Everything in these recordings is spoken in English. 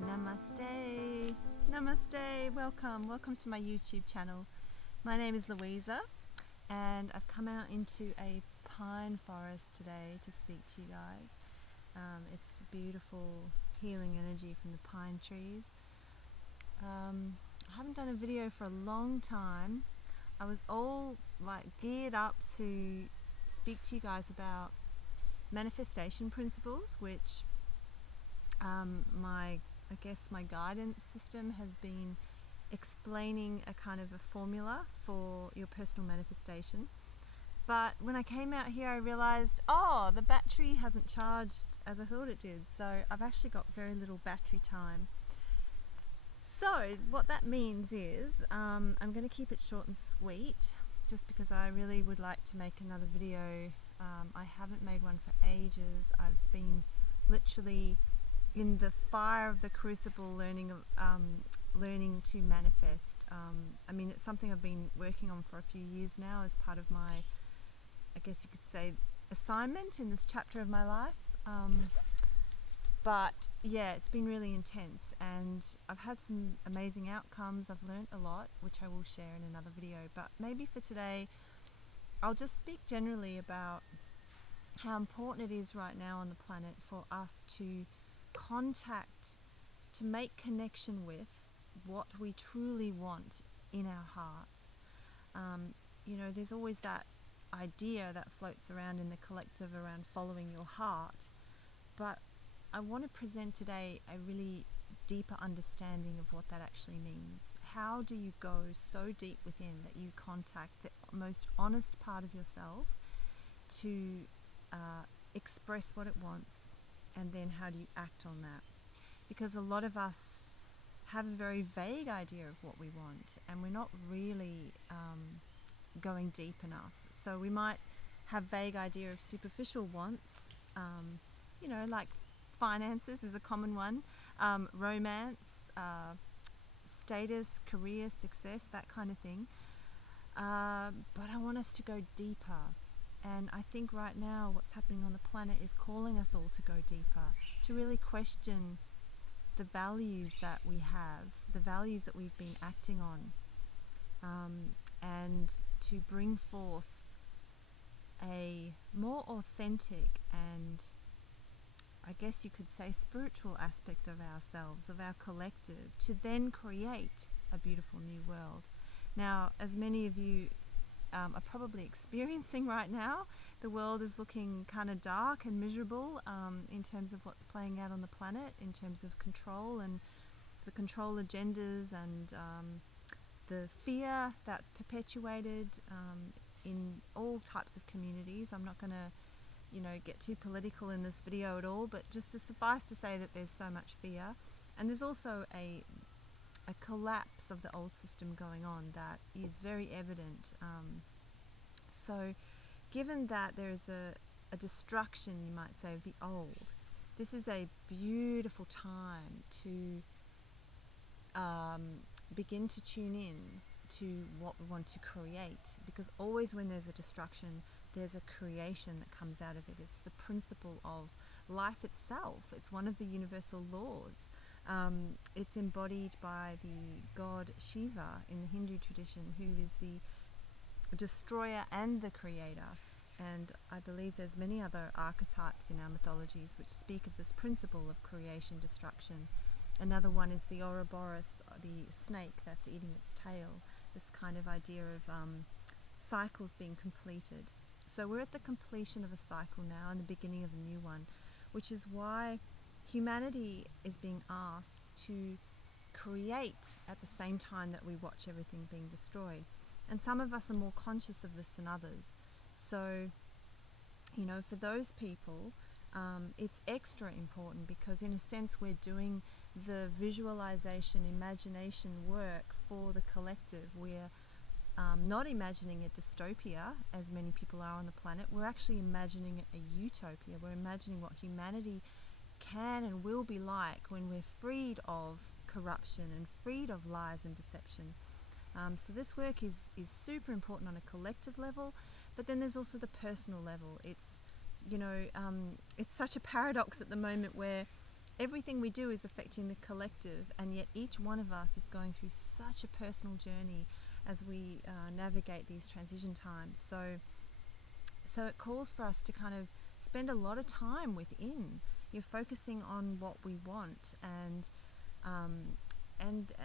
Namaste, namaste, welcome to my YouTube channel. My name is Louisa and I've come out into a pine forest today to speak to you guys. It's beautiful healing energy from the pine trees. I haven't done a video for a long time. I was all geared up to speak to you guys about manifestation principles, which my guidance system has been explaining a kind of a formula for your personal manifestation. But when I came out here, I realized, the battery hasn't charged as I thought it did. So I've actually got very little battery time. So what that means is I'm going to keep it short and sweet, just because I really would like to make another video. I haven't made one for ages. I've been literally in the fire of the crucible, learning to manifest. It's something I've been working on for a few years now as part of my, I guess you could say, assignment in this chapter of my life. But yeah, it's been really intense and I've had some amazing outcomes. I've learned a lot, which I will share in another video. But maybe for today, I'll just speak generally about how important it is right now on the planet for us to make connection with what we truly want in our hearts. There's always that idea that floats around in the collective around following your heart, but I want to present today a really deeper understanding of what that actually means. How do you go so deep within that you contact the most honest part of yourself to express what it wants, and then how do you act on that? Because a lot of us have a very vague idea of what we want, and we're not really going deep enough. So we might have vague idea of superficial wants, like finances is a common one, romance, status, career, success, that kind of thing. But I want us to go deeper. And I think right now what's happening on the planet is calling us all to go deeper, to really question the values that we have, the values that we've been acting on, and to bring forth a more authentic and, I guess you could say, spiritual aspect of ourselves, of our collective, to then create a beautiful new world. Now, as many of you are probably experiencing right now, the world is looking kind of dark and miserable in terms of what's playing out on the planet, in terms of control and the control agendas and the fear that's perpetuated in all types of communities. I'm not going to get too political in this video at all, but just to suffice to say that there's so much fear, and there's also a collapse of the old system going on that is very evident. So given that there is a destruction, you might say, of the old, this is a beautiful time to begin to tune in to what we want to create, because always when there's a destruction, there's a creation that comes out of it. It's the principle of life itself. It's one of the universal laws. It's embodied by the god Shiva in the Hindu tradition, who is the destroyer and the creator. And I believe there's many other archetypes in our mythologies which speak of this principle of creation, destruction. Another one is the Ouroboros, the snake that's eating its tail. This kind of idea of cycles being completed. So we're at the completion of a cycle now and the beginning of a new one, which is why humanity is being asked to create at the same time that we watch everything being destroyed. And some of us are more conscious of this than others. So, for those people, it's extra important, because in a sense we're doing the visualization, imagination work for the collective. We're not imagining a dystopia, as many people are on the planet. We're actually imagining a utopia. We're imagining what humanity can and will be like when we're freed of corruption and freed of lies and deception. So this work is super important on a collective level, but then there's also the personal level. It's, it's such a paradox at the moment where everything we do is affecting the collective, and yet each one of us is going through such a personal journey as we navigate these transition times. So it calls for us to kind of spend a lot of time within. You're focusing on what we want, and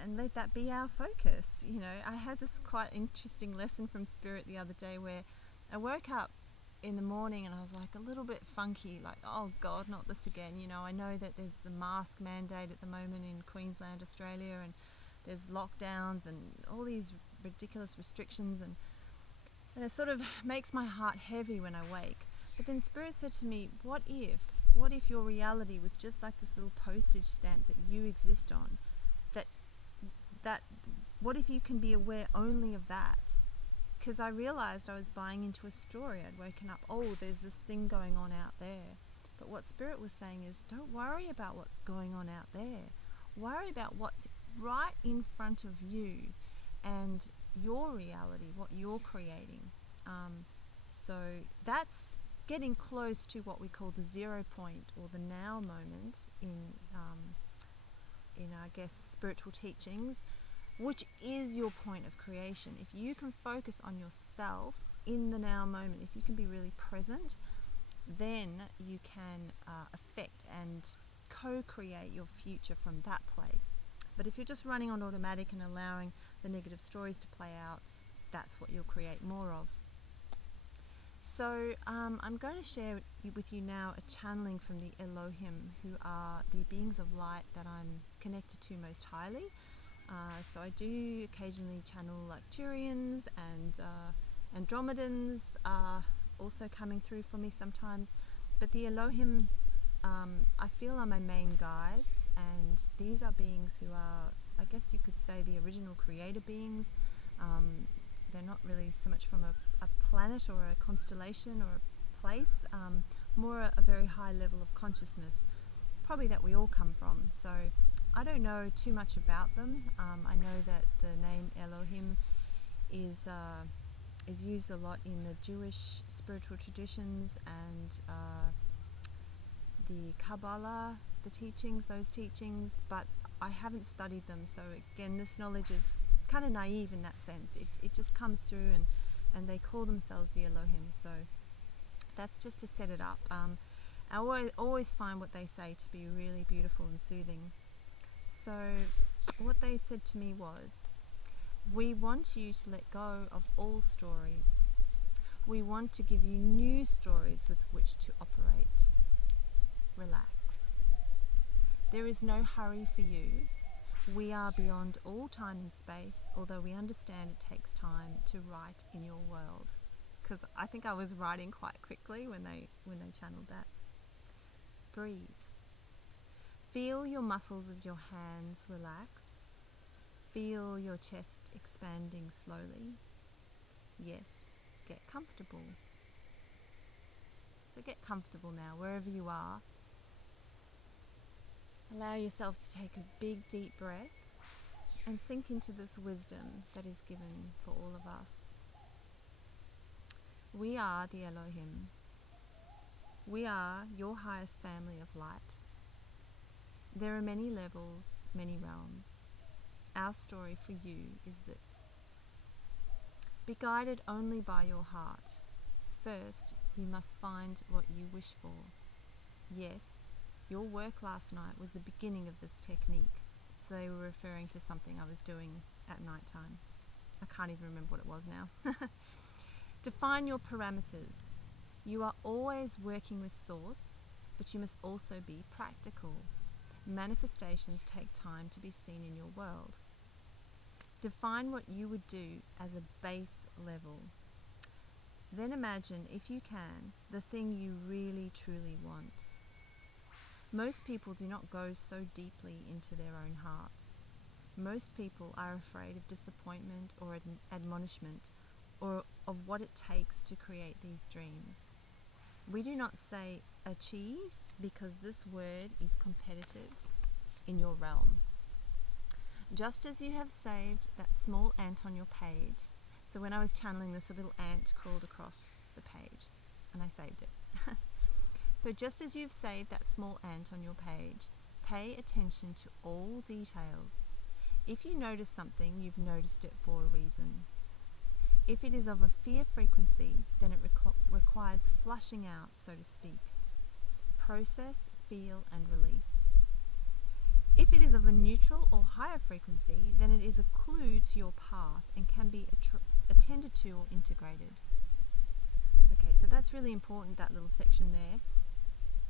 let that be our focus. You know, I had this quite interesting lesson from Spirit the other day where I woke up in the morning and I was like a little bit funky, like, oh God, not this again. You know, I know that there's a mask mandate at the moment in Queensland, Australia, and there's lockdowns and all these ridiculous restrictions, and it sort of makes my heart heavy when I wake. But then Spirit said to me, what if your reality was just like this little postage stamp that you exist on? That what if you can be aware only of that? Because I realized I was buying into a story. I'd woken up, oh, there's this thing going on out there. But what Spirit was saying is, don't worry about what's going on out there. Worry about what's right in front of you and your reality, what you're creating. So that's getting close to what we call the 0 point or the now moment in I guess spiritual teachings, which is your point of creation. If you can focus on yourself in the now moment, if you can be really present, then you can affect and co-create your future from that place. But if you're just running on automatic and allowing the negative stories to play out, that's what you'll create more of. So I'm going to share with you now a channeling from the Elohim, who are the beings of light that I'm connected to most highly. So I do occasionally channel Arcturians, and Andromedans are also coming through for me sometimes. But the Elohim, I feel, are my main guides, and these are beings who are, I guess you could say, the original creator beings. They're not really so much from a planet or a constellation or a place, more a very high level of consciousness, probably that we all come from. So I don't know too much about them. I know that the name Elohim is used a lot in the Jewish spiritual traditions and the Kabbalah, those teachings, but I haven't studied them. So again, this knowledge is kind of naive in that sense. It just comes through, and they call themselves the Elohim. So that's just to set it up. I always find what they say to be really beautiful and soothing. So what they said to me was, we want you to let go of all stories. We want to give you new stories with which to operate. Relax. There is no hurry for you. We are beyond all time and space, although we understand it takes time to write in your world. Because I think I was writing quite quickly when they channeled that. Breathe. Feel your muscles of your hands relax. Feel your chest expanding slowly. Yes, get comfortable. So get comfortable now, wherever you are. Allow yourself to take a big deep breath and sink into this wisdom that is given for all of us. We are the Elohim. We are your highest family of light. There are many levels, many realms. Our story for you is this. Be guided only by your heart. First, you must find what you wish for. Yes, your work last night was the beginning of this technique. So they were referring to something I was doing at night time. I can't even remember what it was now. Define your parameters. You are always working with source, but you must also be practical. Manifestations take time to be seen in your world. Define what you would do as a base level. Then imagine, if you can, the thing you really truly want. Most people do not go so deeply into their own hearts. Most people are afraid of disappointment or admonishment, or of what it takes to create these dreams. We do not say achieve because this word is competitive in your realm. Just as you have saved that small ant on your page, so when I was channeling this, a little ant crawled across the page and I saved it. So just as you've saved that small ant on your page, Pay attention to all details. If you notice something, you've noticed it for a reason. If it is of a fear frequency, then it requires flushing out, so to speak. Process, feel, and release. If it is of a neutral or higher frequency, then it is a clue to your path and can be attended to or integrated. Okay, so that's really important, that little section there.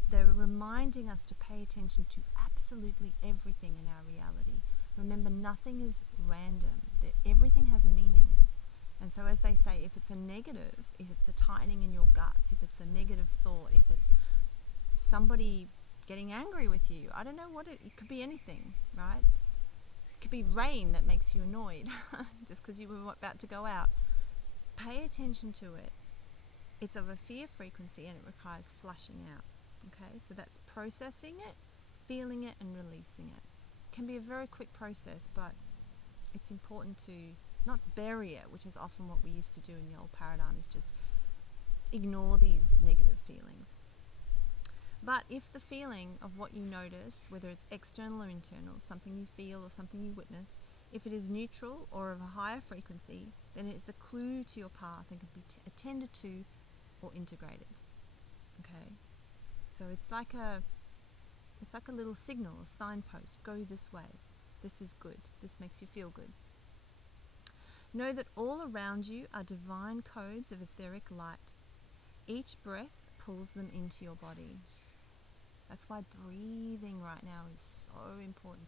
They're reminding us to pay attention to absolutely everything in our reality. Remember, nothing is random. Everything has a meaning. And so as they say, if it's a negative, if it's a tightening in your guts, if it's a negative thought, if it's somebody getting angry with you, I don't know what it could be, anything, right? It could be rain that makes you annoyed just because you were about to go out. Pay attention to it. It's of a fear frequency and it requires flushing out. Okay, so that's processing it, feeling it, and releasing it. It can be a very quick process, but it's important to not bury it, which is often what we used to do in the old paradigm, is just ignore these negative feelings. But if the feeling of what you notice, whether it's external or internal, something you feel or something you witness, if it is neutral or of a higher frequency, then it's a clue to your path and can be attended to or integrated. Okay, so it's like a little signal, a signpost. Go this way. This is good. This makes you feel good. Know that all around you are divine codes of etheric light. Each breath pulls them into your body. That's why breathing right now is so important.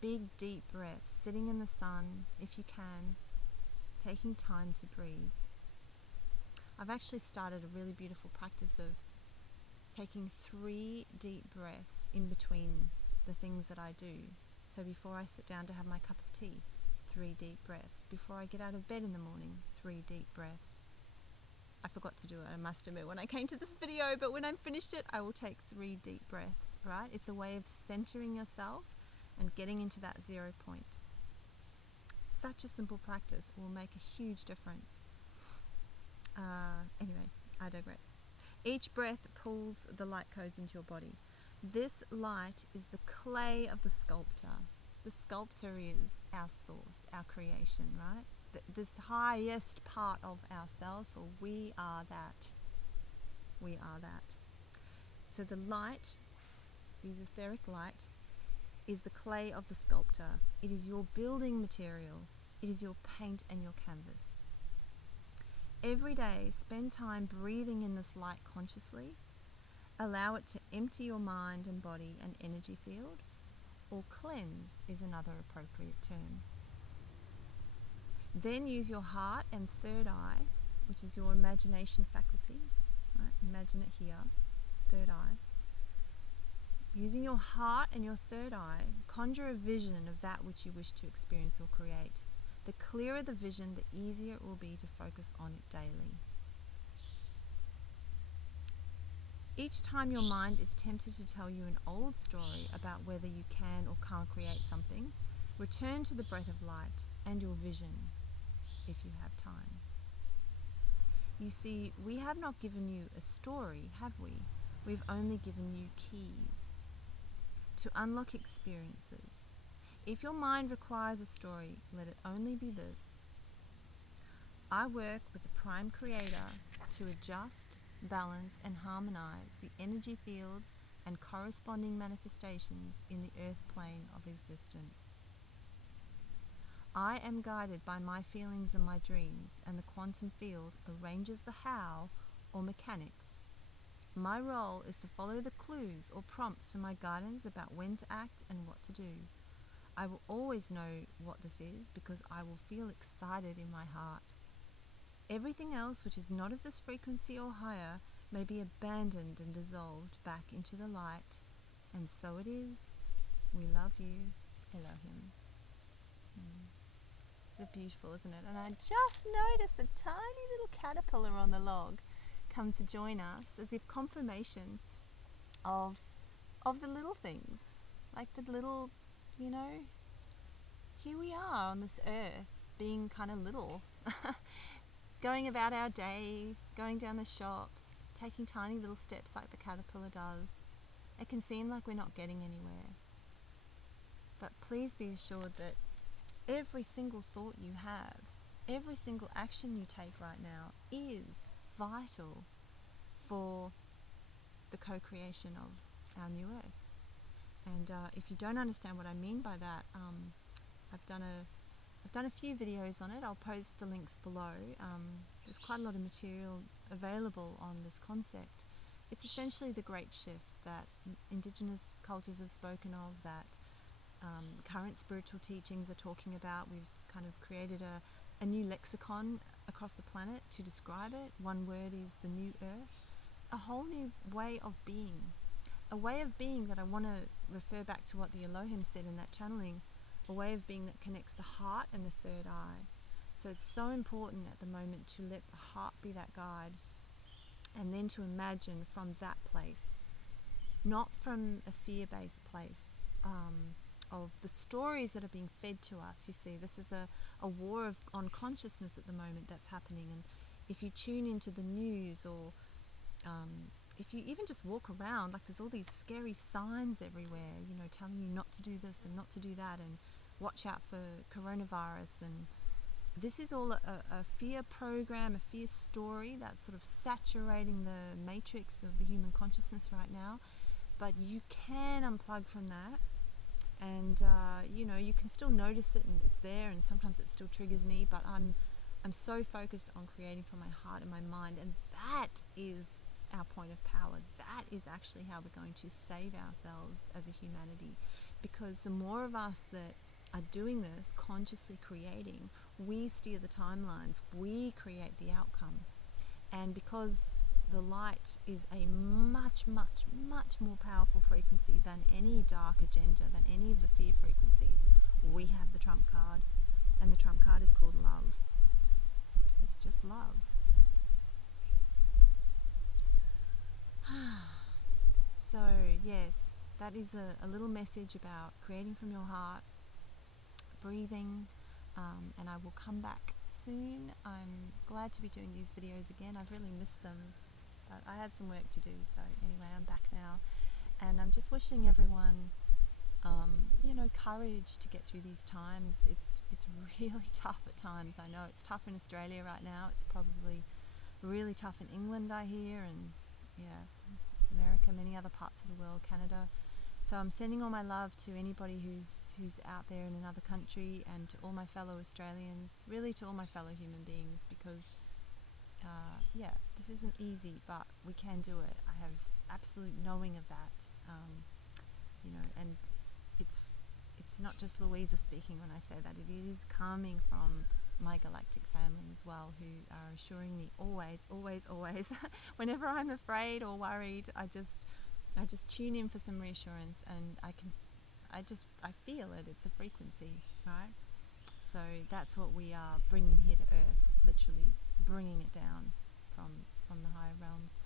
Big, deep breaths, sitting in the sun if you can, taking time to breathe. I've actually started a really beautiful practice of taking 3 deep breaths in between the things that I do. So before I sit down to have my cup of tea, 3 deep breaths. Before I get out of bed in the morning, 3 deep breaths. I forgot to do it, I must admit, when I came to this video, but when I've finished it, I will take 3 deep breaths, right? It's a way of centering yourself and getting into that 0 point. Such a simple practice will make a huge difference. Anyway, I digress. Each breath pulls the light codes into your body. This light is the clay of the sculptor. The sculptor is our source, our creation, right? This highest part of ourselves, for we are that. We are that. So the light, this etheric light, is the clay of the sculptor. It is your building material. It is your paint and your canvas. Every day, spend time breathing in this light consciously. Allow it to empty your mind and body and energy field, or cleanse is another appropriate term. Then use your heart and third eye, which is your imagination faculty, right? Imagine it here, third eye. Using your heart and your third eye, conjure a vision of that which you wish to experience or create. The clearer the vision, the easier it will be to focus on it daily. Each time your mind is tempted to tell you an old story about whether you can or can't create something, return to the breath of light and your vision, if you have time. You see, we have not given you a story, have we? We've only given you keys to unlock experiences. If your mind requires a story, let it only be this. I work with the Prime Creator to adjust, balance, and harmonize the energy fields and corresponding manifestations in the earth plane of existence. I am guided by my feelings and my dreams, and the quantum field arranges the how or mechanics. My role is to follow the clues or prompts from my guidance about when to act and what to do. I will always know what this is because I will feel excited in my heart. Everything else which is not of this frequency or higher may be abandoned and dissolved back into the light. And so it is. We love you, Elohim. It's beautiful, isn't it? And I just noticed a tiny little caterpillar on the log come to join us, as if confirmation of the little things, like the little, here we are on this earth, being kind of little, going about our day, going down the shops, taking tiny little steps like the caterpillar does, It can seem like we're not getting anywhere. But please be assured that every single thought you have, every single action you take right now is vital for the co-creation of our new earth. And if you don't understand what I mean by that, I've done a few videos on it. I'll post the links below. There's quite a lot of material available on this concept. It's essentially the great shift that indigenous cultures have spoken of, that current spiritual teachings are talking about. We've kind of created a new lexicon across the planet to describe it. One word is the new earth. A whole new way of being. A way of being that I want to refer back to what the Elohim said in that channeling, a way of being that connects the heart and the third eye. So it's so important at the moment to let the heart be that guide, and then to imagine from that place, not from a fear-based place of the stories that are being fed to us. You see, this is a war on consciousness at the moment that's happening, and if you tune into the news, or if you even just walk around, like, there's all these scary signs everywhere, you know, telling you not to do this and not to do that, and watch out for coronavirus. And this is all a fear program, a fear story that's sort of saturating the matrix of the human consciousness right now. But you can unplug from that, and you know, you can still notice it, and it's there, and sometimes it still triggers me, but I'm so focused on creating from my heart and my mind, and that is our point of power. That is actually how we're going to save ourselves as a humanity, because the more of us that are doing this, consciously creating, we steer the timelines, we create the outcome. And because the light is a much, much, much more powerful frequency than any dark agenda, than any of the fear frequencies, we have the trump card, and the trump card is called love. It's just love. So yes, that is a little message about creating from your heart, breathing, and I will come back soon. I'm glad to be doing these videos again. I've really missed them, but I had some work to do, so anyway, I'm back now, and I'm just wishing everyone you know, courage to get through these times. It's really tough at times. I know it's tough in Australia right now. It's probably really tough in England, I hear, and yeah, America, many other parts of the world, Canada. So I'm sending all my love to anybody who's out there in another country, and to all my fellow Australians, really to all my fellow human beings, because yeah, this isn't easy, but we can do it. I have absolute knowing of that, you know, and it's not just Louisa speaking when I say that. It is coming from my galactic family as well, who are assuring me always, always, always, whenever I'm afraid or worried, I just tune in for some reassurance, and I feel it. It's a frequency, right? So that's what we are bringing here to Earth, literally bringing it down from the higher realms.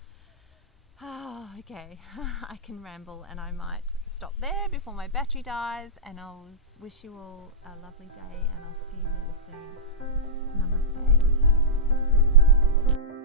Oh, okay. I can ramble, and I might stop there before my battery dies, and I'll wish you all a lovely day, and I'll see you really soon. Namaste.